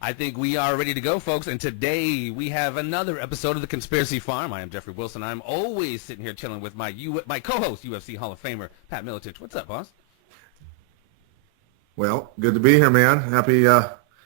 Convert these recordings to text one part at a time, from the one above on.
I think we are ready to go, folks, and today we have another episode of The Conspiracy Farm. I am Jeffrey Wilson. I'm always sitting here chilling with my co-host, UFC Hall of Famer, Pat Miletich. What's up, boss? Well, good to be here, man.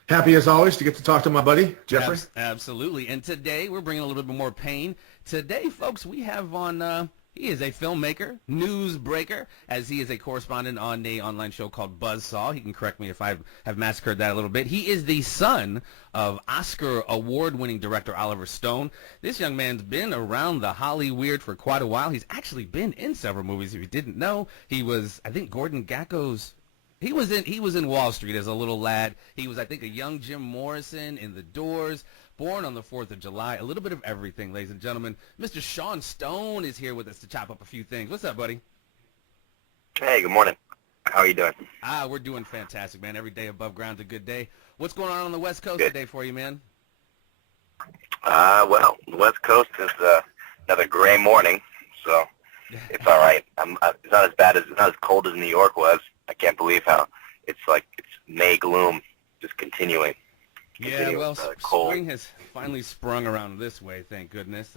Happy as always to get to talk to my buddy, Jeffrey. Absolutely, and today we're bringing a little bit more pain. Today, folks, we have on... he is a filmmaker, newsbreaker, as he is a correspondent on an online show called Buzzsaw. He can correct me if I have massacred that a little bit. He is the son of Oscar award-winning director Oliver Stone. This young man's been around the Hollyweird for quite a while. He's actually been in several movies. If you didn't know, he was, I think, Gordon Gekko's. He was in Wall Street as a little lad. He was, I think, a young Jim Morrison in The Doors. Born on the 4th of July. A little bit of everything, ladies and gentlemen. Mr. Sean Stone is here with us to chop up a few things. What's up, buddy? Hey, good morning. How are you doing? We're doing fantastic, man. Every day above ground's a good day. What's going on the West Coast today for you, man? Well, the West Coast is another gray morning, so it's all right. It's not as bad as, not as cold as New York was. I can't believe how it's May gloom just continuing. Yeah, well, spring has finally sprung around this way, thank goodness.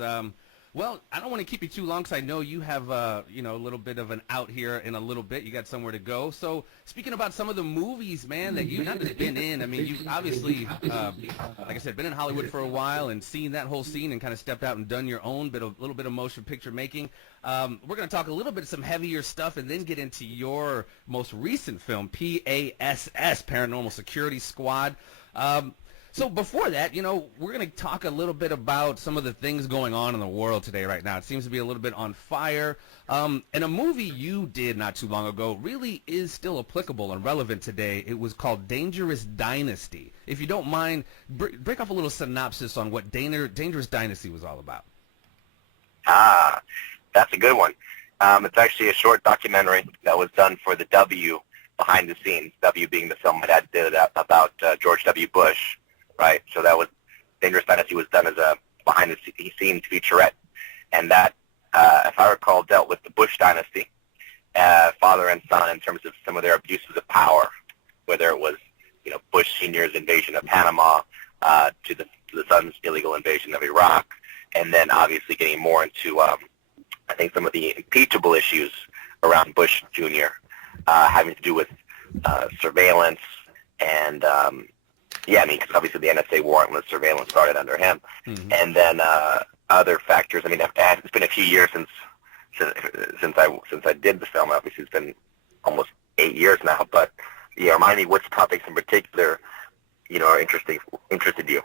Well, I don't want to keep you too long because I know you have, a little bit of an out here in a little bit. You got somewhere to go. So speaking about some of the movies, man, that you've not just been in, I mean, you've obviously, like I said, been in Hollywood for a while and seen that whole scene and kind of stepped out and done your own little bit of motion picture making. We're going to talk a little bit of some heavier stuff and then get into your most recent film, PASS, Paranormal Security Squad. So before that, we're going to talk a little bit about some of the things going on in the world today right now. It seems to be a little bit on fire. And a movie you did not too long ago really is still applicable and relevant today. It was called Dangerous Dynasty. If you don't mind, break off a little synopsis on what Dangerous Dynasty was all about. That's a good one. It's actually a short documentary that was done for the W behind the scenes, W being the film my dad did about George W. Bush. Right, so that was Dangerous Dynasty was done as a behind-the-scenes featurette, and that, if I recall, dealt with the Bush dynasty, father and son, in terms of some of their abuses of power, whether it was, Bush Sr.'s invasion of Panama, to the son's illegal invasion of Iraq, and then obviously getting more into, I think, some of the impeachable issues around Bush Jr., having to do with surveillance and because obviously the NSA warrantless surveillance started under him, and then other factors. I mean, it's been a few years since I did the film. Obviously, it's been almost 8 years now. But remind me which topics in particular, are interested you.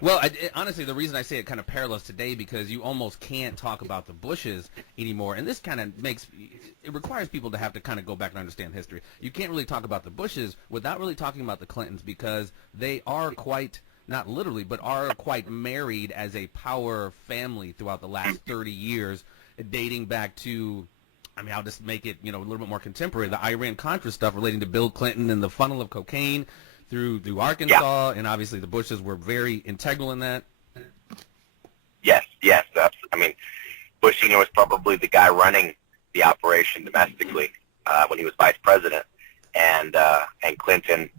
Well, honestly, the reason I say it kind of parallels today because you almost can't talk about the Bushes anymore, and this kind of it requires people to have to kind of go back and understand history. You can't really talk about the Bushes without really talking about the Clintons because they are quite, not literally, but are quite married as a power family throughout the last 30 years, dating back to, I'll just make it, a little bit more contemporary, the Iran-Contra stuff relating to Bill Clinton and the funnel of cocaine through Arkansas, and obviously the Bushes were very integral in that. Yes. Bush Sr. was probably the guy running the operation domestically when he was vice president, and Clinton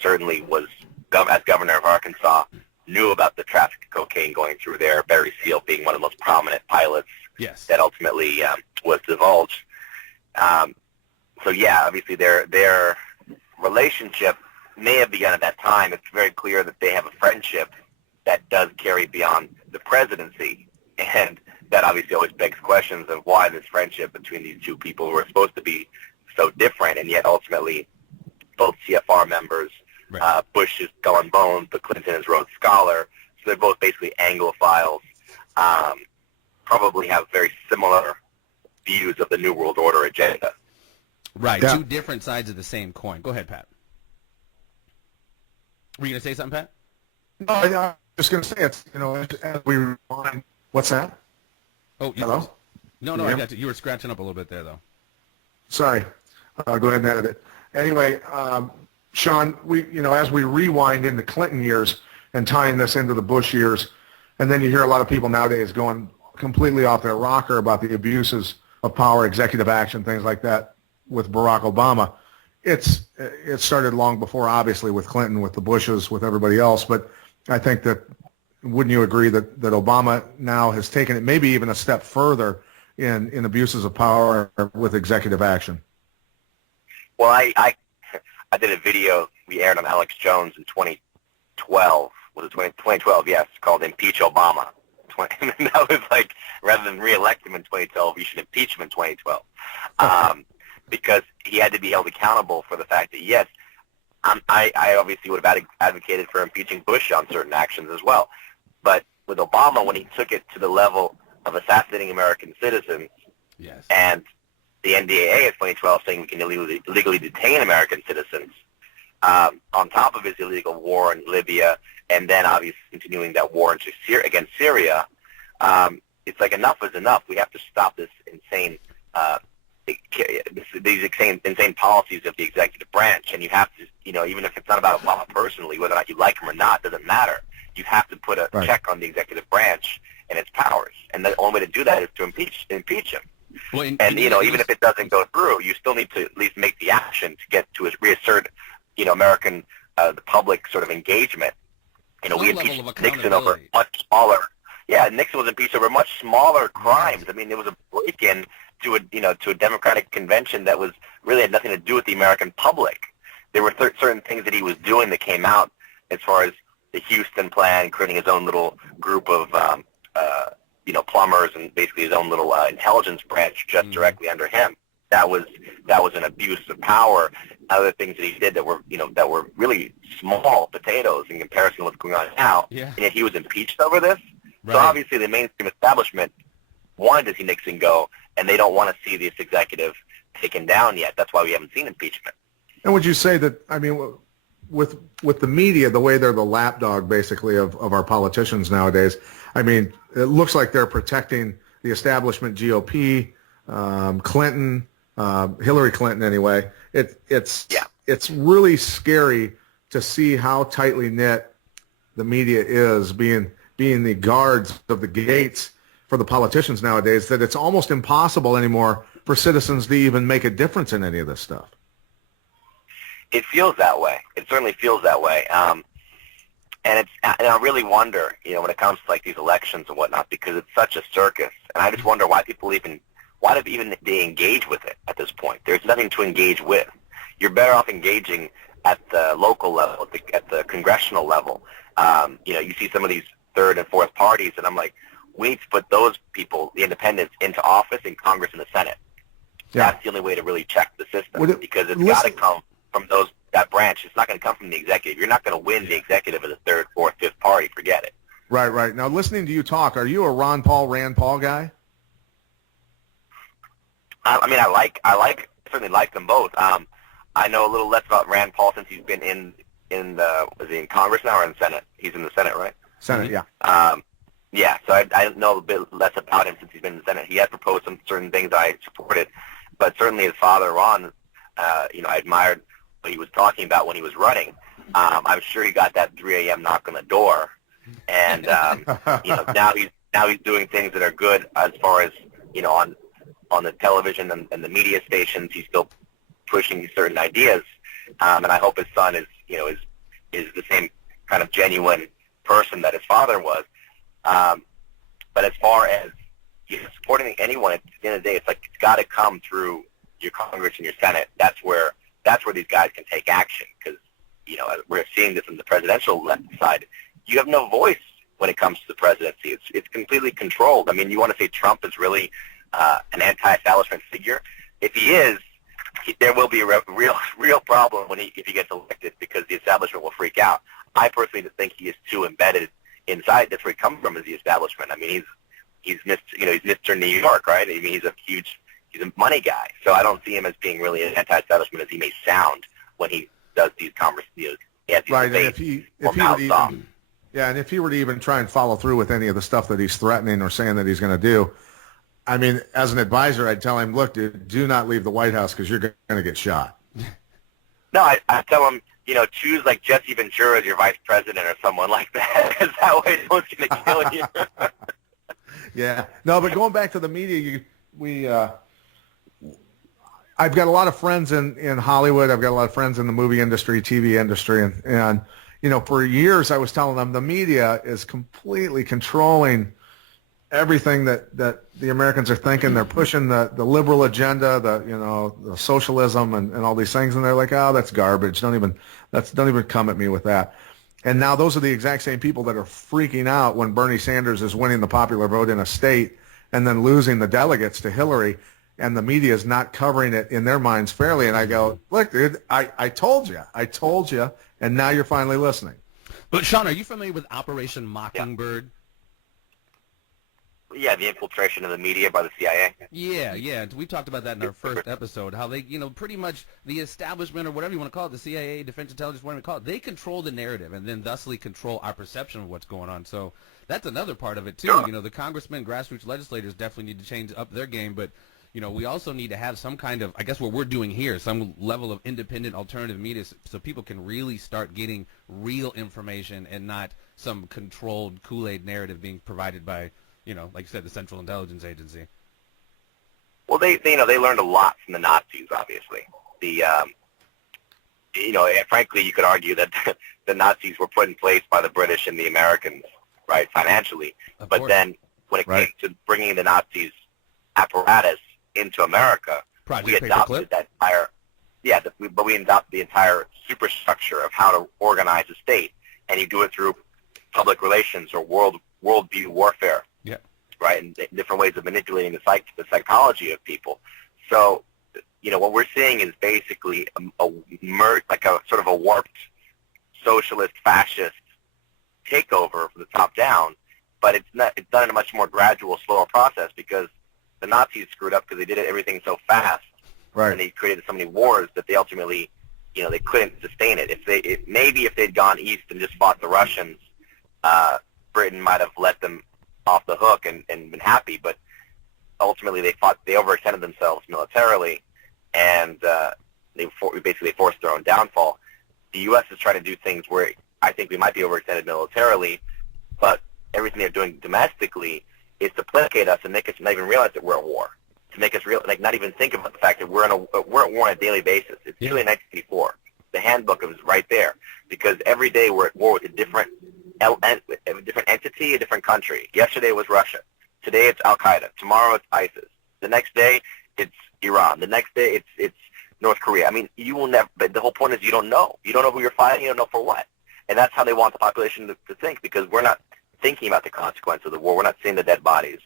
certainly was, as governor of Arkansas, knew about the traffic of cocaine going through there, Barry Seal being one of the most prominent pilots that ultimately was divulged. Obviously their relationship may have begun at that time. It's very clear that they have a friendship that does carry beyond the presidency, and that obviously always begs questions of why this friendship between these two people who are supposed to be so different, and yet ultimately both CFR members. Right. Bush is Skull and Bones, but Clinton is Rhodes Scholar, so they're both basically Anglophiles, probably have very similar views of the New World Order agenda. Right, yeah. Two different sides of the same coin. Go ahead, Pat. Were you going to say something, Pat? No, I was just going to say it's, as we rewind. What's that? Oh, hello? No, I got you. You were scratching up a little bit there, though. Sorry. Go ahead and edit it. Anyway, Sean, as we rewind in the Clinton years and tying this into the Bush years, and then you hear a lot of people nowadays going completely off their rocker about the abuses of power, executive action, things like that with Barack Obama. it started long before, obviously, with Clinton, with the Bushes, with everybody else. But I think that, wouldn't you agree that Obama now has taken it maybe even a step further in abuses of power with executive action? Well, I did a video we aired on Alex Jones in 2012. Was it 2012? Yes, called Impeach Obama. And that was like, rather than re-elect him in 2012, you should impeach him in 2012. Because he had to be held accountable for the fact that, yes, I obviously would have advocated for impeaching Bush on certain actions as well. But with Obama, when he took it to the level of assassinating American citizens, yes, and the NDAA in 2012 saying we can illegally detain American citizens, on top of his illegal war in Libya, and then obviously continuing that war against Syria, it's like enough is enough. We have to stop this insane, these insane policies of the executive branch. And you have to, even if it's not about Obama personally, whether or not you like him or not, doesn't matter. You have to put a check on the executive branch and its powers. And the only way to do that is to impeach him. Well, even if it doesn't go through, you still need to at least make the action to get to reassert, American, the public sort of engagement. We impeached Nixon over much smaller. Yeah, Nixon was impeached over much smaller crimes. I mean, it was a break-in to a Democratic convention that really had nothing to do with the American public. There were certain things that he was doing that came out as far as the Houston plan, creating his own little group of plumbers and basically his own little intelligence branch just directly under him. That was an abuse of power. Other things that he did that were really small potatoes in comparison to what's going on now. Yeah. And yet he was impeached over this. Right. So obviously the mainstream establishment wanted to see Nixon go, and they don't want to see this executive taken down yet. That's why we haven't seen impeachment. And would you say that, I mean, with the media, the way they're the lapdog basically of our politicians nowadays, I mean, it looks like they're protecting the establishment GOP, Clinton, Hillary Clinton anyway. It's really scary to see how tightly knit the media is, being the guards of the gates for the politicians nowadays, that it's almost impossible anymore for citizens to even make a difference in any of this stuff. It feels that way. It certainly feels that way. And I really wonder, when it comes to like these elections and whatnot, because it's such a circus. And I just wonder why they engage with it at this point. There's nothing to engage with. You're better off engaging at the local level, at the congressional level. You see some of these third and fourth parties, and I'm like, we need to put those people, the independents, into office in Congress and the Senate. Yeah. That's the only way to really check the system, because it's got to come from that branch. It's not going to come from the executive. You're not going to win the executive as a third, fourth, fifth party. Forget it. Right. Now, listening to you talk, are you a Rand Paul guy? I certainly like them both. I know a little less about Rand Paul since he's been is he in Congress now or in the Senate? He's in the Senate, right? Senate, yeah. So I know a bit less about him since he's been in the Senate. He had proposed some certain things I supported, but certainly his father, Ron, I admired what he was talking about when he was running. I'm sure he got that 3 a.m. knock on the door, and now he's doing things that are good as far as on the television and the media stations. He's still pushing these certain ideas, and I hope his son is the same kind of genuine person that his father was. But as far as supporting anyone, at the end of the day, it's like it's got to come through your Congress and your Senate. That's where these guys can take action, because we're seeing this on the presidential side. You have no voice when it comes to the presidency. It's completely controlled. I mean, you want to say Trump is really an anti-establishment figure? If he is, there will be a real problem if he gets elected, because the establishment will freak out. I personally think he is too embedded inside. That's where he comes from, is the establishment. I mean, he's Mr. New York, right? I mean, he's a money guy. So I don't see him as being really an anti-establishment as he may sound when he does these conversations. Right, and if he were to even try and follow through with any of the stuff that he's threatening or saying that he's going to do, I mean, as an advisor, I'd tell him, look, dude, do not leave the White House, because you're going to get shot. No, I tell him, choose like Jesse Ventura as your vice president or someone like that, because that way no one's going to kill you. Yeah. No, but going back to the media, I've got a lot of friends in Hollywood. I've got a lot of friends in the movie industry, TV industry, and for years I was telling them the media is completely controlling everything that the Americans are thinking. They're pushing the liberal agenda, the socialism and all these things, and they're like, oh, that's garbage. Don't even come at me with that. And now those are the exact same people that are freaking out when Bernie Sanders is winning the popular vote in a state and then losing the delegates to Hillary, and the media is not covering it in their minds fairly. And I go, look, dude, I told you, and now you're finally listening. But Sean, are you familiar with Operation Mockingbird? Yeah, the infiltration of the media by the CIA. Yeah. We talked about that in our first episode, how they, pretty much the establishment or whatever you want to call it, the CIA, Defense Intelligence, whatever you call it, they control the narrative and then thusly control our perception of what's going on. So that's another part of it, too. Sure. The congressmen, grassroots legislators definitely need to change up their game, but we also need to have some kind of, I guess what we're doing here, some level of independent alternative media so people can really start getting real information and not some controlled Kool-Aid narrative being provided by, like you said, the Central Intelligence Agency. Well, they learned a lot from the Nazis, obviously. Frankly, you could argue that the Nazis were put in place by the British and the Americans, right, financially. But then when it came to bringing the Nazis' apparatus into America, we adopted that entire, but we adopted the entire superstructure of how to organize a state, and you do it through public relations or worldview warfare, right, and different ways of manipulating the psychology of people. So, what we're seeing is basically like a sort of a warped socialist, fascist takeover from the top down, but it's done in a much more gradual, slower process because the Nazis screwed up because they did everything so fast, right? And they created so many wars that they ultimately, they couldn't sustain it. Maybe if they'd gone east and just fought the Russians, Britain might have let them off the hook and been happy. But ultimately, they overextended themselves militarily, and they basically forced their own downfall. The U.S. is trying to do things where I think we might be overextended militarily, but everything they're doing domestically is to placate us and make us not even realize that we're at war, to make us not even think about the fact that we're at war on a daily basis. It's really 1984. The handbook is right there because every day we're at war with a different entity, a different country. Yesterday was Russia. Today it's Al-Qaeda. Tomorrow it's ISIS. The next day it's Iran. The next day it's North Korea. I mean, you will never. But the whole point is you don't know. You don't know who you're fighting. You don't know for what. And that's how they want the population to think because we're not thinking about the consequence of the war. We're not seeing the dead bodies.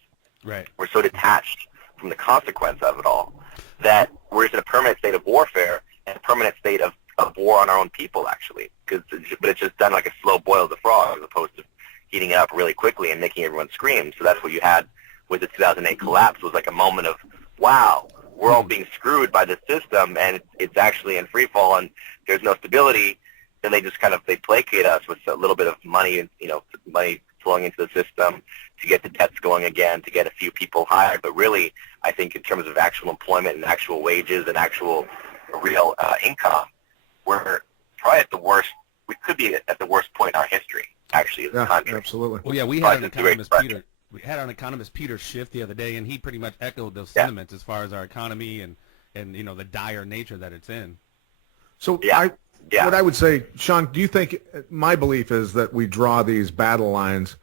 Right. We're so detached from the consequence of it all that we're in a permanent state of warfare and a permanent state of war on our own people, actually. But it's just done like a slow boil of the frog as opposed to heating it up really quickly and making everyone scream. So that's what you had with the 2008 collapse was like a moment of, wow, we're all being screwed by the system and it's actually in free fall and there's no stability. Then they just they placate us with a little bit of money, money flowing into the system to get the debts going again, to get a few people hired. But really, I think in terms of actual employment and actual wages and actual real income, we're probably at the worst. We could be at the worst point in our history, actually, as a country. Absolutely. Well, yeah, we had an economist, Peter Schiff, the other day, and he pretty much echoed those sentiments as far as our economy and the dire nature that it's in. So what I would say, Sean, do you think, my belief is that we draw these battle lines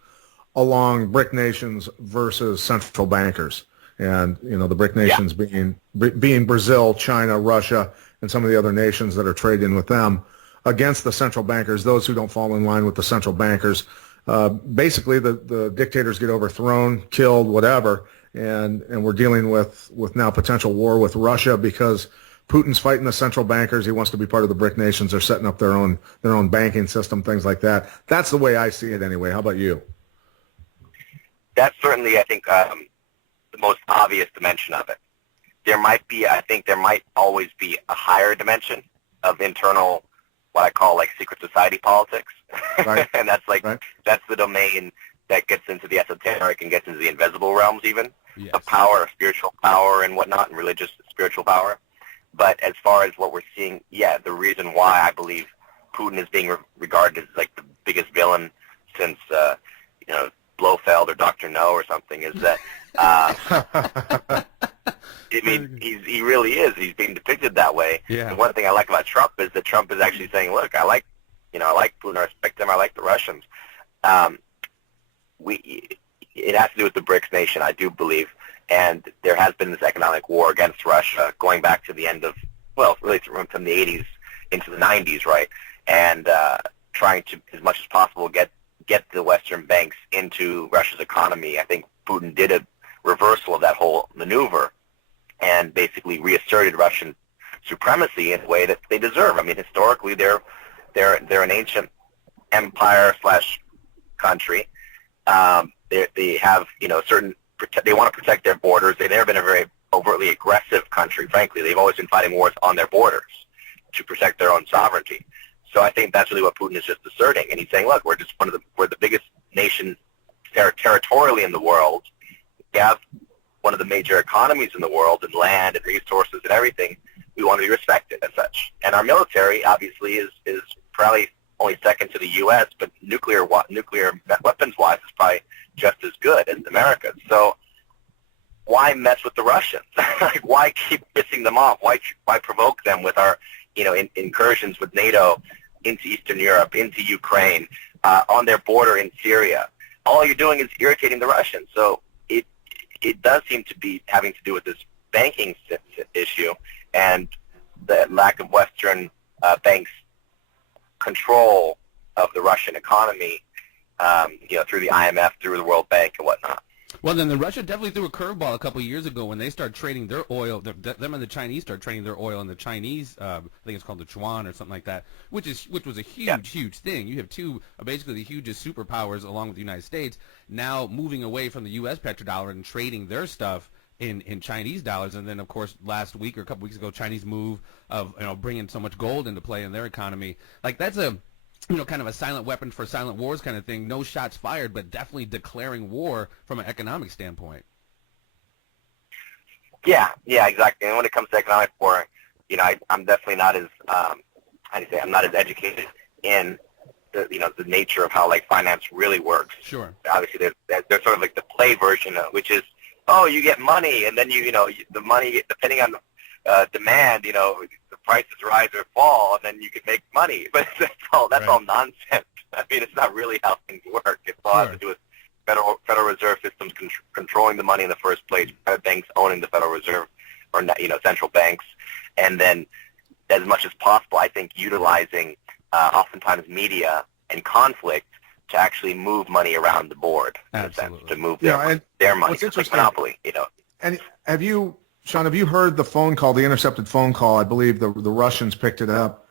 along BRIC nations versus central bankers. And, the BRIC nations being Brazil, China, Russia, and some of the other nations that are trading with them against the central bankers, those who don't fall in line with the central bankers. Basically, the dictators get overthrown, killed, whatever, and we're dealing with now potential war with Russia because Putin's fighting the central bankers. He wants to be part of the BRIC nations. They're setting up their own banking system, things like that. That's the way I see it anyway. How about you? That's certainly, I think, the most obvious dimension of it. There might always be a higher dimension of internal, what I call secret society politics. Right. And that's that's the domain that gets into the esoteric and gets into the invisible realms even, of power, of spiritual power and whatnot, and religious spiritual power. But as far as what we're seeing, the reason why I believe Putin is being regarded as the biggest villain since, Blofeld or Dr. No or something is that I mean, he really is. He's being depicted that way. Yeah. And one thing I like about Trump is that Trump is actually saying, look, I like Putin, I respect them, I like the Russians. It has to do with the BRICS nation, I do believe, and there has been this economic war against Russia going back to the end of, well, really from the 80s into the 90s, right? And trying to, as much as possible, get the Western banks into Russia's economy. I think Putin did a reversal of that whole maneuver and basically reasserted Russian supremacy in a way that they deserve. I mean, historically, they're an ancient empire / country. They have, certain, they want to protect their borders. They've never been a very overtly aggressive country, frankly. They've always been fighting wars on their borders to protect their own sovereignty. So I think that's really what Putin is just asserting. And he's saying, look, we're the biggest nation territorially in the world. We have one of the major economies in the world in land and resources and everything. We want to be respected as such. And our military, obviously, is probably only second to the U.S., but nuclear weapons-wise is probably just as good as America's. So why mess with the Russians? Like, why keep pissing them off? Why provoke them with our, incursions with NATO into Eastern Europe, into Ukraine, on their border in Syria? All you're doing is irritating the Russians. So it does seem to be having to do with this banking issue and the lack of Western banks' control of the Russian economy, through the IMF, through the World Bank, and whatnot. Well, then Russia definitely threw a curveball a couple of years ago when they started trading their oil. Them and the Chinese started trading their oil in the Chinese, I think it's called the yuan or something like that, which was a huge thing. You have two, basically the hugest superpowers along with the United States, now moving away from the U.S. petrodollar and trading their stuff in Chinese dollars. And then, of course, last week or a couple weeks ago, Chinese move of bringing so much gold into play in their economy. Like, that's a kind of a silent weapon for silent wars kind of thing. No shots fired, but definitely declaring war from an economic standpoint. Yeah, exactly. And when it comes to economic war, I'm definitely not as I'm not as educated in the nature of how finance really works. Sure. Obviously, there's sort of like the play version, which is, you get money, and then the money, depending on demand, the prices rise or fall, and then you can make money. But that's all nonsense. I mean, it's not really how things work. It all has to do with Federal Reserve systems controlling the money in the first place, private banks owning the Federal Reserve, or central banks, and then as much as possible, I think utilizing oftentimes media and conflict to actually move money around the board, in a sense, to move their money. It's like monopoly, And Sean, have you heard the intercepted phone call? I believe the Russians picked it up,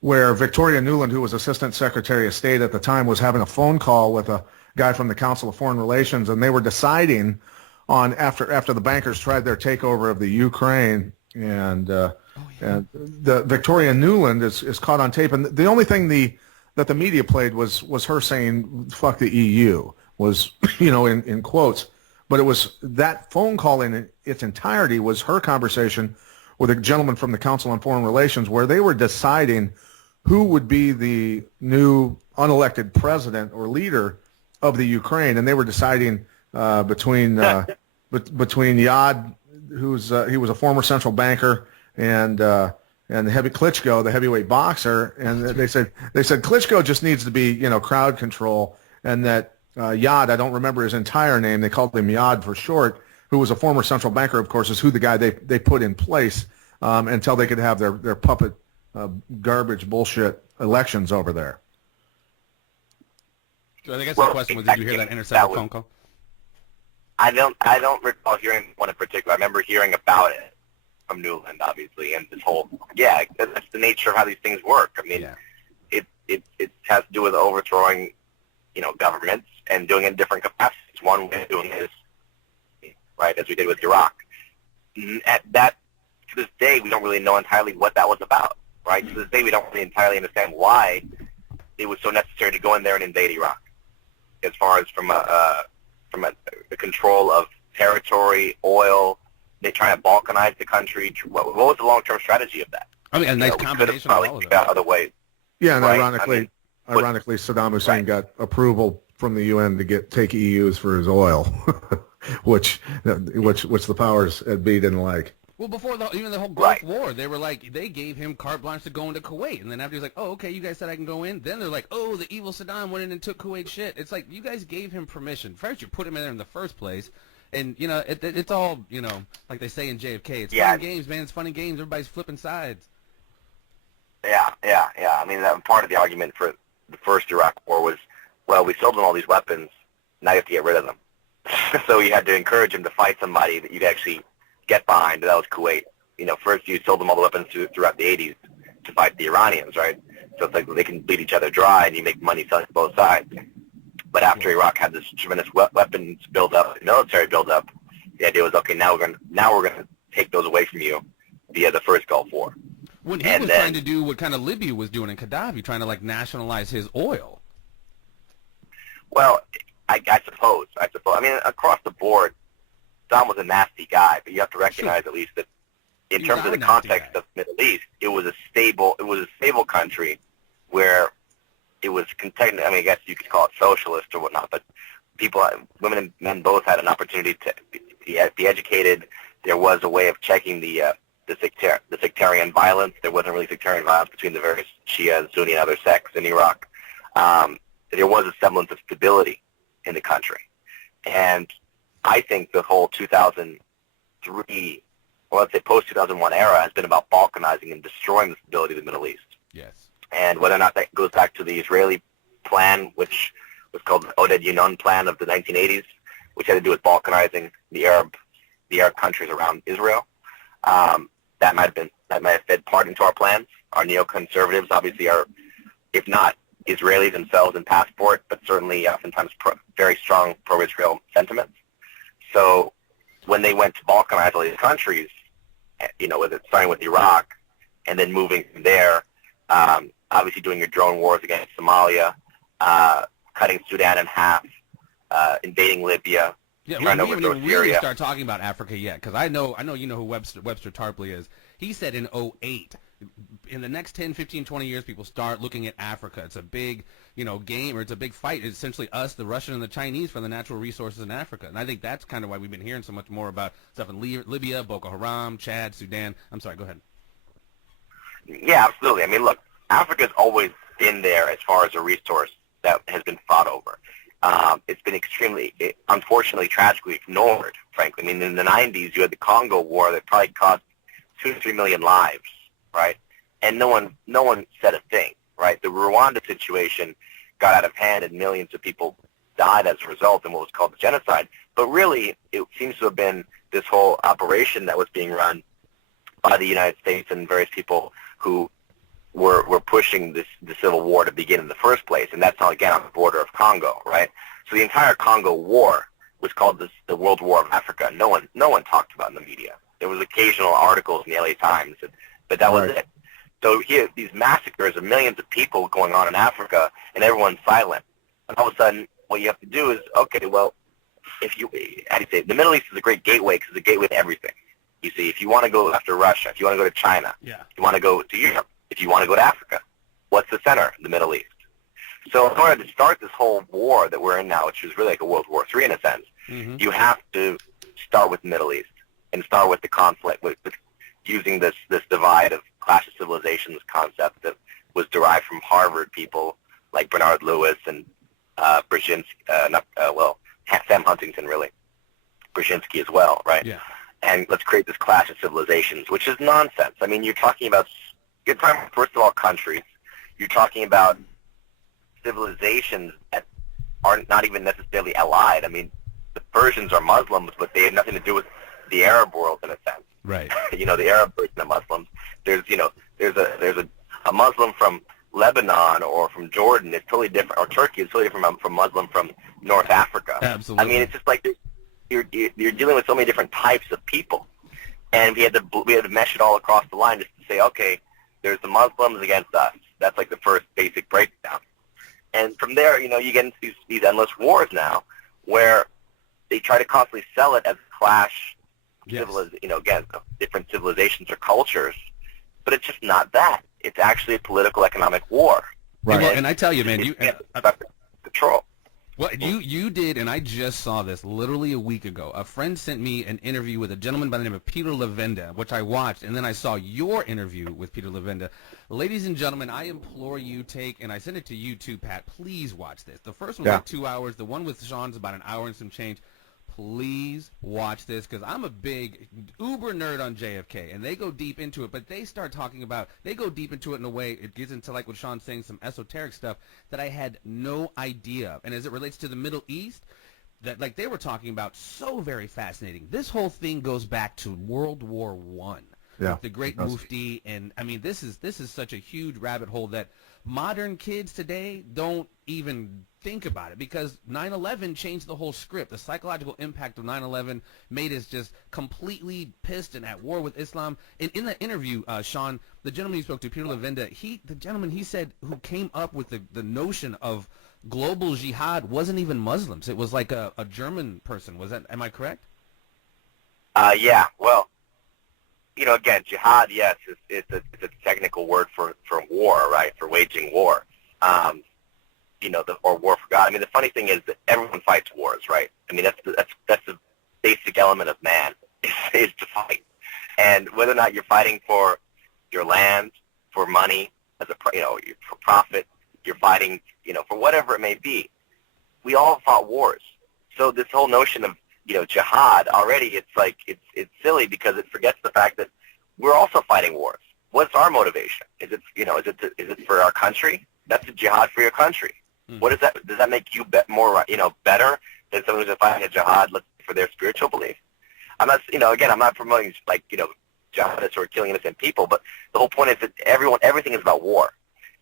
where Victoria Nuland, who was Assistant Secretary of State at the time, was having a phone call with a guy from the Council of Foreign Relations, and they were deciding on after the bankers tried their takeover of the Ukraine, and the Victoria Nuland is caught on tape, and the only thing that the media played was her saying "fuck the EU," was in quotes. But it was that phone call in its entirety was her conversation with a gentleman from the Council on Foreign Relations, where they were deciding who would be the new unelected president or leader of the Ukraine, and they were deciding between Jihad, he was a former central banker, and Klitschko, the heavyweight boxer, and they said Klitschko just needs to be crowd control, and that Yad, I don't remember his entire name, they called him Yad for short, who was a former central banker, of course, is who the guy they put in place until they could have their puppet garbage bullshit elections over there. So I guess the question was, did you hear that intercepted phone call? I don't recall hearing one in particular. I remember hearing about it from Newland, obviously, and this whole, that's the nature of how these things work. I mean, it has to do with overthrowing, governments and doing it in different capacities. One way of doing it is, right, as we did with Iraq. At that, to this day, we don't really know entirely what that was about, right? To this day, we don't really entirely understand why it was so necessary to go in there and invade Iraq, as far as from a control of territory, oil. They try to balkanize the country. What was the long-term strategy of that? I mean, a nice combination of all of that. Other ways. Yeah, and right? Ironically, Saddam Hussein got approval from the UN to take EUs for his oil. which the powers at be didn't like. Well, before even the whole Gulf War, they were like, they gave him carte blanche to go into Kuwait. And then after he's like, oh, okay, you guys said I can go in. Then they're like, oh, the evil Saddam went in and took Kuwait shit. It's like, you guys gave him permission. First, you put him in there in the first place. And, you know, it's all, you know, like they say in JFK, it's fun and games, man. It's fun and games. Everybody's flipping sides. Yeah. I mean, part of the argument for the first Iraq War was, well, we sold them all these weapons. Now you have to get rid of them. So you had to encourage them to fight somebody that you could actually get behind. That was Kuwait. You know, first you sold them all the weapons throughout the 80s to fight the Iranians, right? So it's like they can bleed each other dry, and you make money selling to both sides. But after Iraq had this tremendous weapons build-up, military build-up, the idea was, okay, now we're gonna take those away from you via the first Gulf War. When he was trying to do what kind of Libya was doing in Gaddafi, trying to like nationalize his oil. Well, I suppose. I mean, across the board, Saddam was a nasty guy, but you have to recognize at least that in terms of the context of the Middle East, it was a stable country where it was contained. I mean, I guess you could call it socialist or whatnot, but women and men both had an opportunity to be educated. There was a way of checking the sectarian violence. There wasn't really sectarian violence between the various Shia and Sunni and other sects in Iraq. There was a semblance of stability in the country. And I think the whole 2003, or let's say post-2001 era has been about balkanizing and destroying the stability of the Middle East. Yes. And whether or not that goes back to the Israeli plan, which was called the Oded Yinon plan of the 1980s, which had to do with balkanizing the Arab countries around Israel, that might have fed part into our plans. Our neoconservatives obviously are, if not Israelis themselves in passport, but certainly oftentimes very strong pro-Israel sentiments. So when they went to balkanize all these countries, you know, starting with Iraq and then moving from there, obviously doing your drone wars against Somalia, cutting Sudan in half, invading Libya, trying to overthrow Syria. Really start talking about Africa yet, because I know you know who Webster Tarpley is. He said in '08, in the next 10, 15, 20 years, people start looking at Africa. It's a big, you know, game, or it's a big fight. It's essentially us, the Russian and the Chinese, for the natural resources in Africa. And I think that's kind of why we've been hearing so much more about stuff in Libya, Boko Haram, Chad, Sudan. I'm sorry, go ahead. Yeah, absolutely. I mean, look, Africa's always been there as far as a resource that has been fought over. It's been unfortunately, tragically ignored, frankly. I mean, in the 90s, you had the Congo War that probably cost 2 to 3 million lives, right? And no one said a thing, right? The Rwanda situation got out of hand, and millions of people died as a result in what was called the genocide. But really, it seems to have been this whole operation that was being run by the United States and various people who were pushing the civil war to begin in the first place, and that's, again, on the border of Congo, right? So the entire Congo War was called the World War of Africa. No one talked about it in the media. There was occasional articles in the LA Times, but that was it. So here, these massacres of millions of people going on in Africa, and everyone's silent. And all of a sudden, what you have to do is, okay, well, how do you say, the Middle East is a great gateway because it's a gateway to everything. You see, if you want to go after Russia, if you want to go to China, if you want to go to Europe, if you want to go to Africa, what's the center? The Middle East. So in order to start this whole war that we're in now, which is really like a World War III in a sense, you have to start with the Middle East and start with the conflict, with using this divide of clash of civilizations concept that was derived from Harvard people like Bernard Lewis and Brzezinski, Sam Huntington, really, Brzezinski as well, right? Yeah. And let's create this clash of civilizations, which is nonsense. I mean, you're talking about, first of all, countries. You're talking about civilizations that are not even necessarily allied. I mean, the Persians are Muslims, but they have nothing to do with the Arab world in a sense. Right. You know, the Arab version of Muslims. There's a Muslim from Lebanon or from Jordan is totally different, or Turkey is totally different from Muslim from North Africa. Absolutely. I mean, it's just like you're dealing with so many different types of people, and we had to mesh it all across the line just to say, okay, there's the Muslims against us. That's like the first basic breakdown. And from there, you know, you get into these endless wars now, where they try to constantly sell it as a clash, again, of different civilizations or cultures, but it's just not that. It's actually a political, economic war. Right. And I tell you, man, control. Well, you did, and I just saw this literally a week ago. A friend sent me an interview with a gentleman by the name of Peter Levenda, which I watched, and then I saw your interview with Peter Levenda. Ladies and gentlemen, I implore you and I sent it to you too, Pat, please watch this. The first one's like 2 hours. The one with Sean's about an hour and some change. Please watch this, because I'm a big uber nerd on JFK, and they go deep into it, but they go deep into it in a way, it gets into, like what Sean's saying, some esoteric stuff that I had no idea of. And as it relates to the Middle East, that like they were talking about, so very fascinating. This whole thing goes back to World War I. With the great Mufti, and I mean, this is such a huge rabbit hole that modern kids today don't even think about it, because 9/11 changed the whole script. The psychological impact of 9/11 made us just completely pissed and at war with Islam. And in that interview, Sean, the gentleman you spoke to, Peter Levenda, he said who came up with the notion of global jihad wasn't even Muslims. It was like a German person. Am I correct? Yeah. Well, again, jihad, yes, it's a technical word for war, right? For waging war. Or war for God. I mean, the funny thing is that everyone fights wars, right? I mean, that's the basic element of man is to fight. And whether or not you're fighting for your land, for money, for profit, you're fighting, for whatever it may be. We all fought wars. So this whole notion of jihad already, it's silly, because it forgets the fact that we're also fighting wars. What's our motivation? Is it for our country? That's a jihad for your country. What is that? Does that make you more better than someone who's fighting a jihad looking for their spiritual belief? I'm not, again, I'm not promoting jihadists who are killing innocent people, but the whole point is that everything is about war.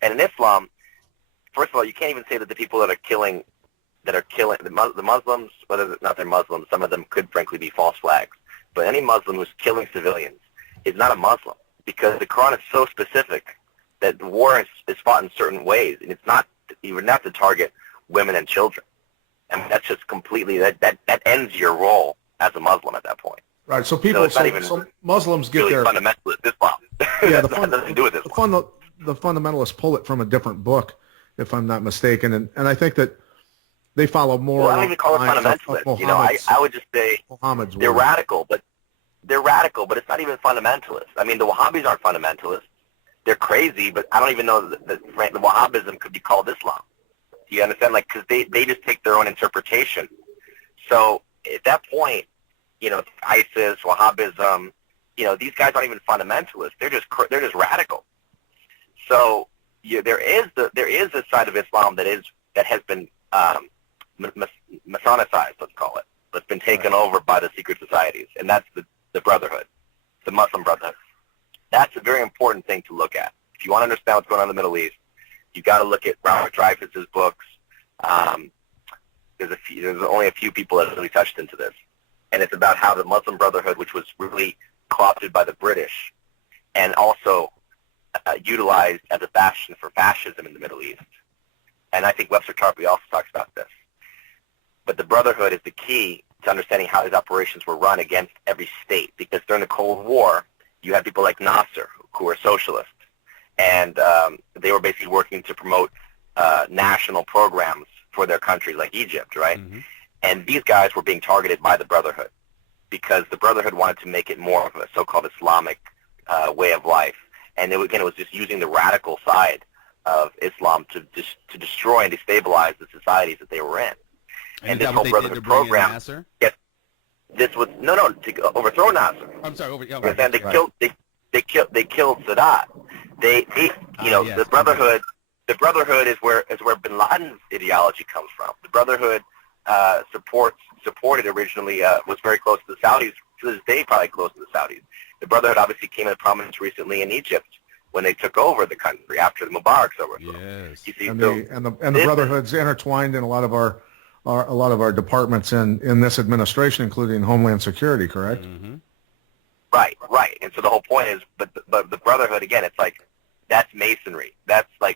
And in Islam, first of all, you can't even say that the people that are killing the Muslims, whether or not they're Muslims, some of them could frankly be false flags. But any Muslim who's killing civilians is not a Muslim, because the Quran is so specific that war is fought in certain ways, and it's not even to target women and children. I mean, that's just completely that ends your role as a Muslim at that point. Right. So so Muslims get really their fundamentalist Islam. Yeah, it has nothing to do with Islam. The fundamentalists pull it from a different book, if I'm not mistaken, and I think that they follow more. Well, I don't even call it fundamentalist. I would just say they're radical, but it's not even fundamentalist. I mean, the Wahhabis aren't fundamentalists. They're crazy, but I don't even know that the Wahhabism could be called Islam. Do you understand? Because they just take their own interpretation. So at that point, ISIS, Wahhabism, these guys aren't even fundamentalists. They're just radical. So there is a side of Islam that has been Masonicized, let's call it. That's been taken over by the secret societies, and that's the Brotherhood, the Muslim Brotherhood. That's a very important thing to look at. If you want to understand what's going on in the Middle East, you got to look at Robert Dreyfus's books. There's only a few people that have really touched into this, and it's about how the Muslim Brotherhood, which was really co-opted by the British, and also utilized as a bastion for fascism in the Middle East. And I think Webster Tarpley also talks about this. But the Brotherhood is the key to understanding how these operations were run against every state, because during the Cold War, you had people like Nasser, who were socialists, and they were basically working to promote national programs for their countries, like Egypt, right? Mm-hmm. And these guys were being targeted by the Brotherhood, because the Brotherhood wanted to make it more of a so-called Islamic way of life. And it was just using the radical side of Islam to destroy and destabilize the societies that they were in. And this whole Brotherhood program, yes, this was to overthrow Nasser. I'm sorry, they killed Sadat. The Brotherhood. The Brotherhood is where Bin Laden's ideology comes from. The Brotherhood supported originally was very close to the Saudis. To this day, probably close to the Saudis. The Brotherhood obviously came into prominence recently in Egypt when they took over the country after the Mubarak's overthrow. Yes. You see, and the Brotherhood's intertwined in a lot of our departments in this administration, including Homeland Security. Correct. Mm-hmm. Right. And so the whole point is, but the Brotherhood, again, it's like that's Masonry. That's the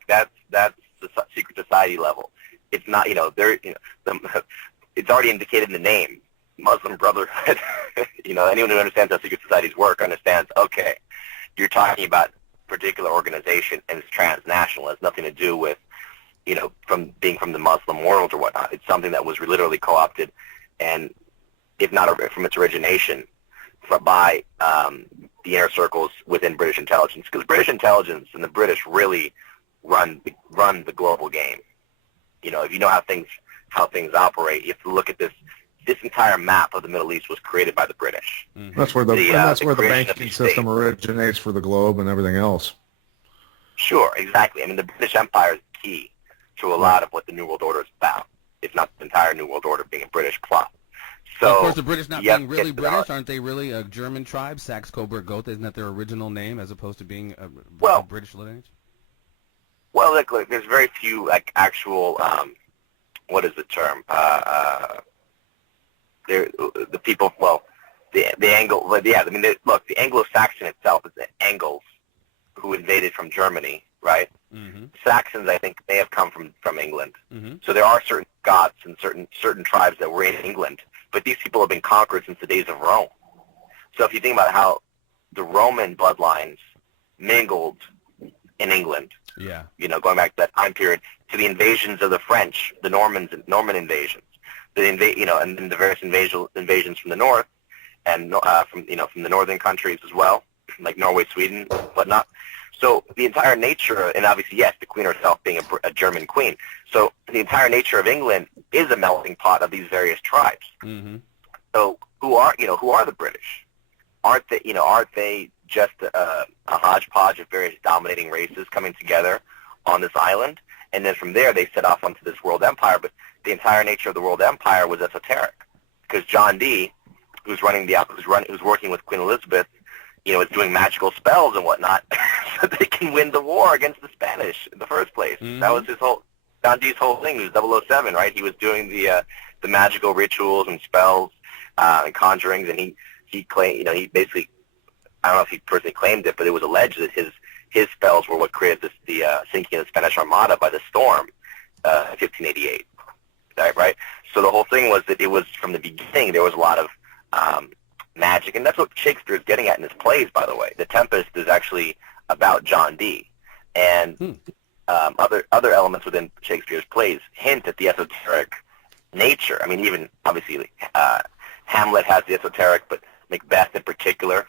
secret society level. It's not, it's already indicated in the name, Muslim Brotherhood. Anyone who understands how secret societies work understands, okay, you're talking about a particular organization and it's transnational. It has nothing to do with, from being from the Muslim world or whatnot. It's something that was literally co-opted, and if not from its origination, by the inner circles within British intelligence. Because British intelligence and the British really run the global game. If you know how things operate, you have to look at this. This entire map of the Middle East was created by the British. Mm-hmm. That's where the banking system originates for the globe and everything else. Sure, exactly. I mean, the British Empire is key to a lot of what the New World Order is about, if not the entire New World Order being a British plot. So, of course, the British not being really British, aren't they really a German tribe? Saxe-Coburg-Gotha, isn't that their original name as opposed to being a British lineage? Well, look, there's very few actual, what is the term? The people, the Anglo-Saxon itself is the Angles who invaded from Germany, right? Mm-hmm. Saxons, I think, may have come from England. Mm-hmm. So there are certain Scots and certain tribes that were in England, but these people have been conquered since the days of Rome. So if you think about how the Roman bloodlines mingled in England, going back to that time period, to the invasions of the French, the Norman invasions, and then the various invasions from the north, and from the northern countries as well, like Norway, Sweden, whatnot. So the entire nature, and obviously, yes, the queen herself being a German queen. So the entire nature of England is a melting pot of these various tribes. Mm-hmm. So who are the British? Aren't they just a hodgepodge of various dominating races coming together on this island? And then from there, they set off onto this world empire. But the entire nature of the world empire was esoteric, because John Dee, who's working with Queen Elizabeth, is doing magical spells and whatnot, so they can win the war against the Spanish in the first place. Mm-hmm. That was John Dee's whole thing. He was 007, right? He was doing the magical rituals and spells and conjurings, and he claimed, he basically, I don't know if he personally claimed it, but it was alleged that his spells were what created the sinking of the Spanish Armada by the storm, 1588. Right? So the whole thing was that it was, from the beginning, there was a lot of magic, and that's what Shakespeare's getting at in his plays, by the way. The Tempest is actually about John Dee, and other elements within Shakespeare's plays hint at the esoteric nature. I mean, even, obviously, Hamlet has the esoteric, but Macbeth in particular.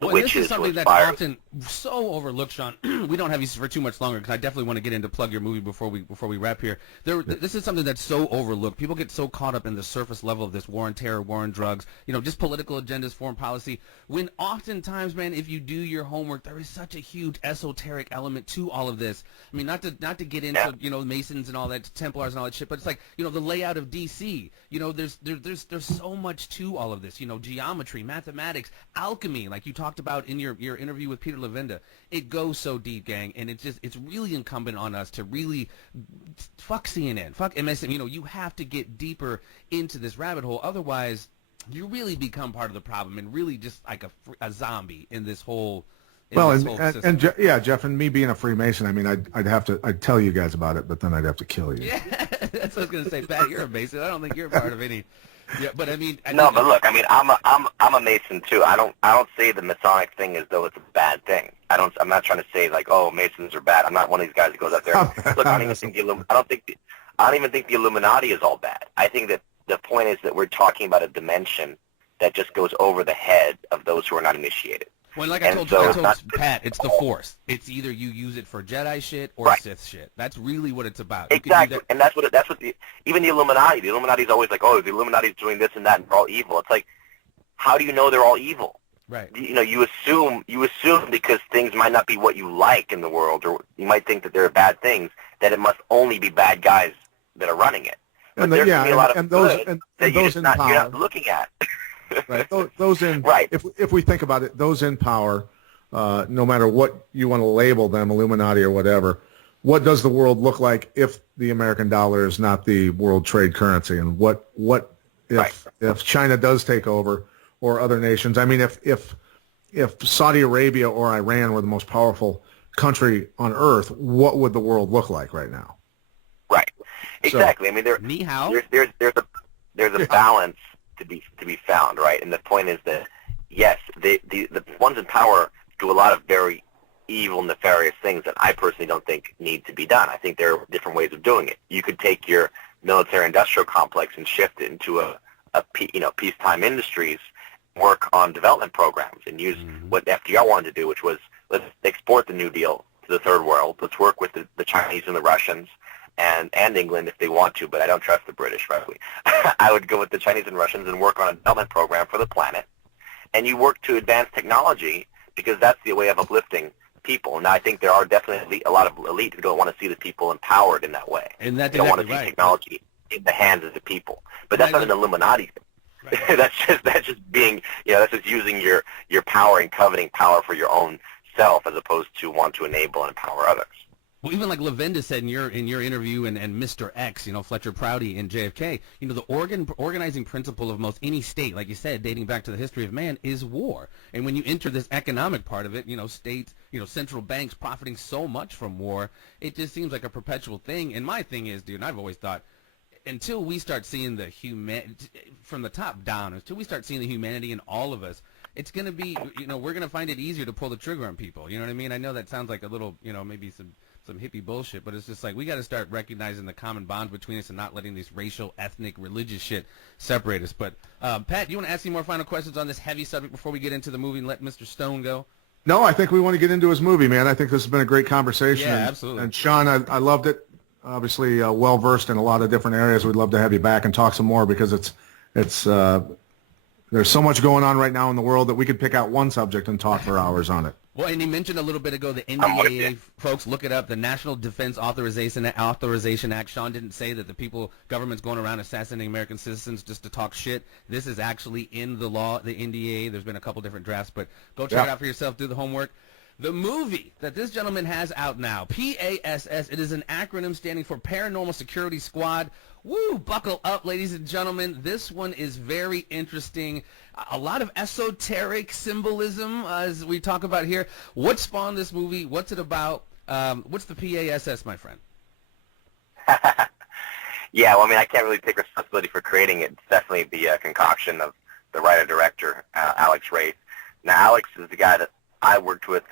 Well, this is something that's often so overlooked, Sean. We don't have you for too much longer, because I definitely want to get into plug your movie before we wrap here. This is something that's so overlooked. People get so caught up in the surface level of this war on terror, war on drugs, just political agendas, foreign policy, when oftentimes, man, if you do your homework, there is such a huge esoteric element to all of this. I mean, not to get into Masons and all that, Templars and all that shit, but it's like, the layout of DC. There's so much to all of this. Geometry, mathematics, alchemy, like you talked about in your interview with Peter Levenda. It goes so deep, gang, and it's really incumbent on us to really fuck CNN, fuck MSN. You have to get deeper into this rabbit hole, otherwise you really become part of the problem and really just like a zombie in this whole. Jeff, and me being a Freemason, I mean, I'd tell you guys about it, but then I'd have to kill you. Yeah, that's what I was gonna say. Pat, you're a Mason. I don't think you're a part of any. Yeah, but I mean. But look, I mean, I'm a Mason too. I don't say the Masonic thing as though it's a bad thing. I'm not trying to say like, oh, Masons are bad. I'm not one of these guys that goes out there. Look, I don't even think the Illuminati is all bad. I think that the point is that we're talking about a dimension that just goes over the head of those who are not initiated. Well, like I told Pat, it's the Force. It's either you use it for Jedi shit or Sith shit. That's really what it's about. Exactly, and that's what even the Illuminati. The Illuminati's always like, oh, the Illuminati's doing this and that, and they're all evil. It's like, how do you know they're all evil? Right. You assume because things might not be what you like in the world, or you might think that they're bad things, that it must only be bad guys that are running it. But there's a lot of good that you're not looking at. Right. Those in if we think about it, those in power, no matter what you want to label them, Illuminati or whatever, what does the world look like if the American dollar is not the world trade currency? And what if China does take over, or other nations? I mean, if Saudi Arabia or Iran were the most powerful country on earth, what would the world look like right now? Right. Exactly. So, I mean, there's a balance to be found, right? And the point is that yes, the ones in power do a lot of very evil, nefarious things that I personally don't think need to be done. I think there are different ways of doing it. You could take your military-industrial complex and shift it into peacetime industries, work on development programs, and use what FDR wanted to do, which was let's export the New Deal to the Third World. Let's work with the Chinese and the Russians and England if they want to, but I don't trust the British, frankly. I would go with the Chinese and Russians and work on a development program for the planet. And you work to advance technology because that's the way of uplifting people. Now, I think there are definitely a lot of elite who don't want to see the people empowered in that way. And that's they don't exactly want to see right. technology in the hands of the people. But that's not an Illuminati thing. Right. that's just being, that's just using your power and coveting power for your own self as opposed to want to enable and empower others. Well, even like Lavenda said in your interview and Mr. X, Fletcher Prouty and JFK, the organizing principle of most any state, like you said, dating back to the history of man, is war. And when you enter this economic part of it, states, central banks profiting so much from war, it just seems like a perpetual thing. And my thing is, dude, and I've always thought, until we start seeing the from the top down, until we start seeing the humanity in all of us, it's going to be, we're going to find it easier to pull the trigger on people. You know what I mean? I know that sounds like a little, maybe some hippie bullshit, but it's just like we got to start recognizing the common bonds between us and not letting these racial, ethnic, religious shit separate us. But Pat, you want to ask any more final questions on this heavy subject before we get into the movie and let Mr. Stone go? No, I think we want to get into his movie, man. I think this has been a great conversation. Yeah, absolutely. And Sean, I loved it. Obviously, well-versed in a lot of different areas. We'd love to have you back and talk some more because it's there's so much going on right now in the world that we could pick out one subject and talk for hours on it. Well, and you mentioned a little bit ago the NDAA, folks, look it up, the National Defense Authorization Act. Sean didn't say that the government's going around assassinating American citizens just to talk shit. This is actually in the law, the NDAA. There's been a couple different drafts, but go check it out for yourself, do the homework. The movie that this gentleman has out now, PASS, it is an acronym standing for Paranormal Security Squad. Woo, buckle up, ladies and gentlemen. This one is very interesting. A lot of esoteric symbolism as we talk about here. What spawned this movie? What's it about? What's the PASS, my friend? Yeah, well, I mean, I can't really take responsibility for creating it. It's definitely the concoction of the writer-director, Alex Wraith. Now, Alex is the guy that I worked with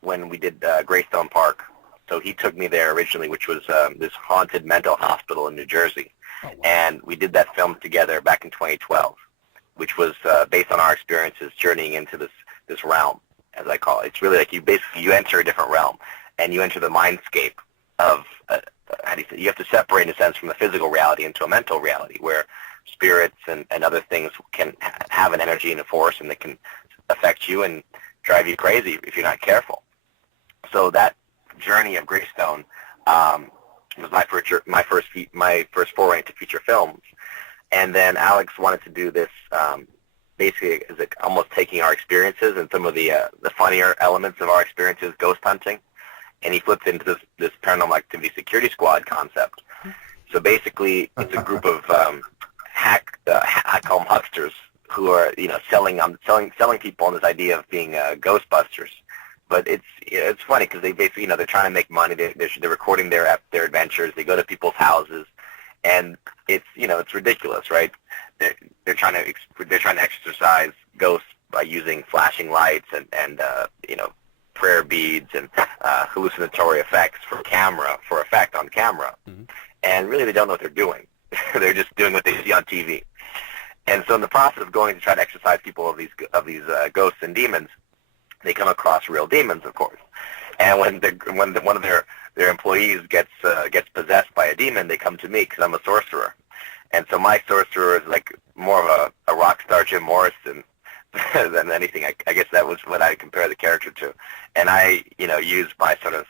when we did Greystone Park. So he took me there originally, which was this haunted mental hospital in New Jersey. Oh, wow. And we did that film together back in 2012, which was based on our experiences journeying into this realm, as I call it. It's really like you enter a different realm, and you enter the mindscape of, you have to separate, in a sense, from the physical reality into a mental reality, where spirits and other things can have an energy and a force, and they can affect you and drive you crazy if you're not careful. So that journey of Greystone was my first foray into feature films. And then Alex wanted to do this basically as almost taking our experiences and some of the funnier elements of our experiences, ghost hunting, and he flipped into this paranormal activity security squad concept. So basically, it's a group of I call them hucksters who are selling people on this idea of being Ghostbusters. But it's funny because they basically they're trying to make money. They're recording their adventures. They go to people's houses, and it's ridiculous, right? They're trying to exorcise ghosts by using flashing lights and prayer beads and hallucinatory effects for effect on camera. Mm-hmm. And really, they don't know what they're doing. They're just doing what they see on TV. And so, in the process of going to try to exorcise people of these ghosts and demons, they come across real demons, of course. And when one of their employees gets possessed by a demon, they come to me because I'm a sorcerer. And so my sorcerer is like more of a rock star Jim Morrison than anything. I guess that was what I compare the character to. And I use my sort of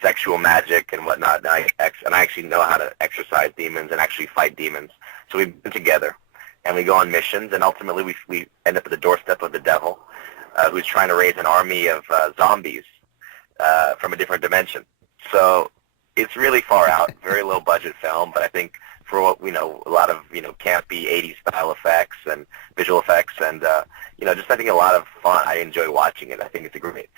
sexual magic and whatnot. And I actually know how to exorcise demons and actually fight demons. So we've been together, and we go on missions, and ultimately we end up at the doorstep of the devil, who's trying to raise an army of zombies from a different dimension. So it's really far out, very low budget film, but I think for what we know, a lot of campy 80s style effects and visual effects, and just I think a lot of fun. I enjoy watching it. I think it's a great.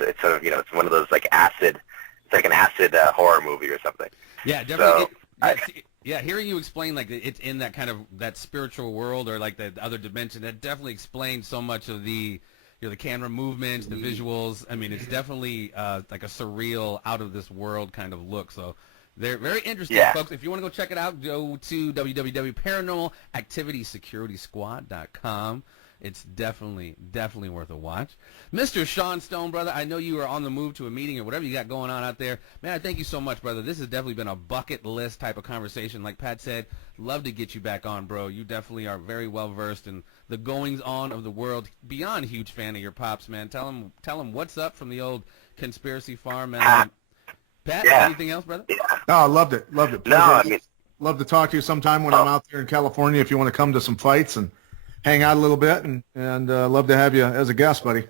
It's sort of it's one of those like acid. It's like an acid horror movie or something. Yeah, definitely. So, hearing you explain like it's in that kind of that spiritual world or like the other dimension, that definitely explains so much of the the camera movements, the visuals. I mean, it's definitely like a surreal, out of this world kind of look. So they're very interesting, folks. If you want to go check it out, go to www.paranormalactivitysecurity.squad.com. It's definitely worth a watch. Mr. Sean Stone, brother, I know you are on the move to a meeting or whatever you got going on out there. Man, I thank you so much, brother. This has definitely been a bucket list type of conversation. Like Pat said, love to get you back on, bro. You definitely are very well versed in the goings on of the world. Beyond huge fan of your pops, man. Tell him what's up from the old conspiracy farm. And Pat, anything else, brother? Yeah. No, I loved it. No, I mean, love to talk to you sometime when I'm out there in California if you want to come to some fights and hang out a little bit, and love to have you as a guest, buddy.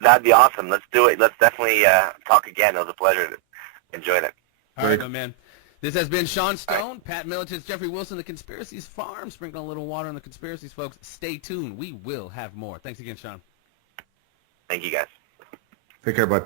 That'd be awesome. Let's do it. Let's definitely talk again. It was a pleasure. Enjoyed it. All right, my man. This has been Sean Stone, Pat Militich, Jeffrey Wilson, The Conspiracies Farm. Sprinkling a little water on the conspiracies, folks. Stay tuned. We will have more. Thanks again, Sean. Thank you, guys. Take care, bud.